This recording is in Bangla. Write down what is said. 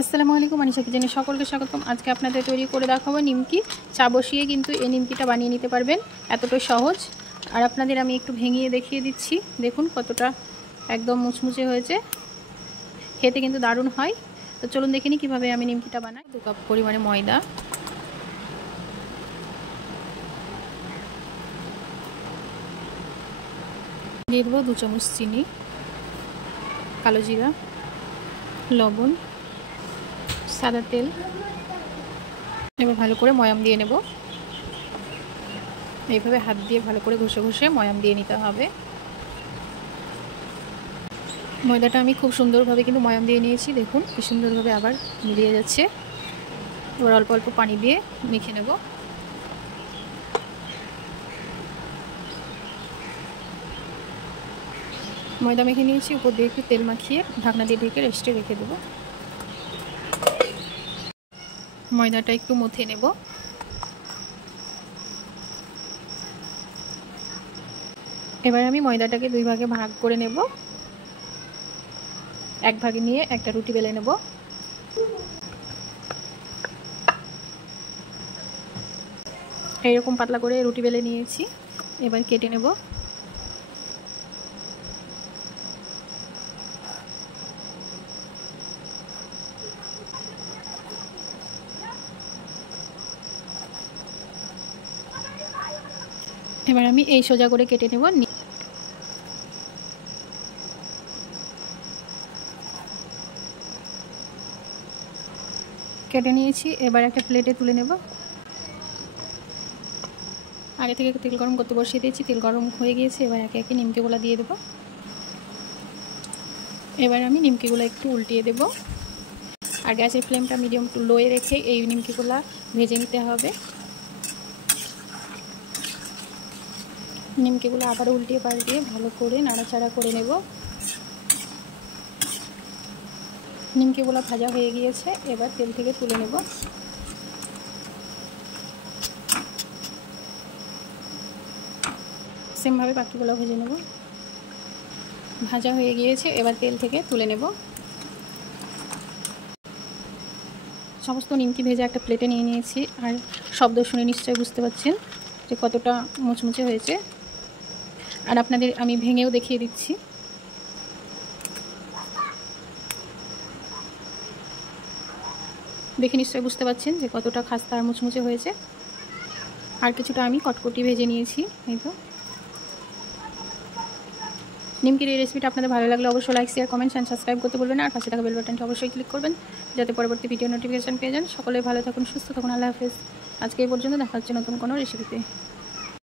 আসসালামু আলাইকুম, মানিশা কিচেনে সকলকে স্বাগতম। আজকে আপনাদের তৈরি করে দেখাবো নিমকি। চা বসিয়ে কিন্তু এই নিমকিটা বানিয়ে নিতে পারবেন, এতটাই সহজ। আর আপনাদের আমি একটু ভেঙিয়ে দেখিয়ে দিচ্ছি, দেখুন কতটা একদম মুচমুচে হয়েছে, খেতে কিন্তু দারুণ হয়। তো চলুন দেখে নিই কীভাবে আমি নিমকিটা বানাই। 2 কাপ পরিমাণে ময়দা, দিয়ে দেবো 2 চামচ চিনি, কালো জিরা, লবণ, সাদা তেল। এবার ভালো করে ময়াম দিয়ে নেব। এইভাবে হাত দিয়ে ভালো করে ঘষে ঘষে ময়াম দিয়ে নিতে হবে। ময়দাটা আমি খুব সুন্দরভাবে কিন্তু ময়াম দিয়ে নিয়েছি, দেখুন কি সুন্দরভাবে আবার মিলিয়ে যাচ্ছে। এবার অল্প অল্প পানি দিয়ে মেখে নেব। ময়দা মেখে নিয়েছি, উপর দিয়ে একটু তেল মাখিয়ে ঢাকনা দিয়ে ঢেকে রেস্টে রেখে দেব। ময়দাটা একটু মথে নেব। এবার আমি ময়দাটাকে 2 ভাগে ভাগ করে নেব। এক ভাগে নিয়ে একটা রুটি বেলে নেব। এইরকম পাতলা করে রুটি বেলে নিয়েছি, এবার কেটে নেব। এবার আমি এই সোজা করে কেটে নেব। কেটে নিয়েছি, এবার একটা প্লেটে তুলে নেব। আগে থেকে তেল গরম করতে বসিয়ে দিয়েছি, তেল গরম হয়ে গিয়েছে। এবার একে একে নিমকিগুলো দিয়ে দেব। এবার আমি নিমকিগুলো একটু উল্টিয়ে দেব, আর গ্যাসের ফ্লেমটা মিডিয়াম টু লোয়ে রেখে এই নিমকিগুলো ভেজে নিতে হবে। নিমকিগুলো আবার উল্টিয়ে পাল্টিয়ে ভালো করে নাড়াচাড়া করে নেব। নিমকিগুলো ভাজা হয়ে গিয়েছে, এবার তেল থেকে তুলে নেব। সেমভাবে বাকিগুলো ভেজে নেব। ভাজা হয়ে গিয়েছে, এবার তেল থেকে তুলে নেব। সমস্ত নিমকি ভেজে একটা প্লেটে নিয়ে নিয়েছি, আর শব্দ শুনে নিশ্চয়ই বুঝতে পারছেন যে কতটা মুচমুচে হয়েছে। আর আপনাদের আমি ভেঙেও দেখিয়ে দিচ্ছি। দেখে নিশ্চয়ই বুঝতে পারছেন যে কতটা খাস্তা আর মুচমুচে হয়েছে। আর কিছুটা আমি কটকটি ভেজে নিয়েছি। এই তো নিমকির এই রেসিপিটা আপনাদের ভালো লাগলে অবশ্যই like, share, comment and subscribe করতে বলবেন না। আর পাশে থাকা বেল বাটনটি অবশ্যই ক্লিক করবেন, যাতে পরবর্তী ভিডিও নোটিফিকেশন পেয়ে যান। সকলে ভালো থাকুন, সুস্থ থাকুন। আল্লাহ হাফেজ। আজকে এই পর্যন্ত, দেখা হচ্ছে নতুন কোনো রেসিপিতে।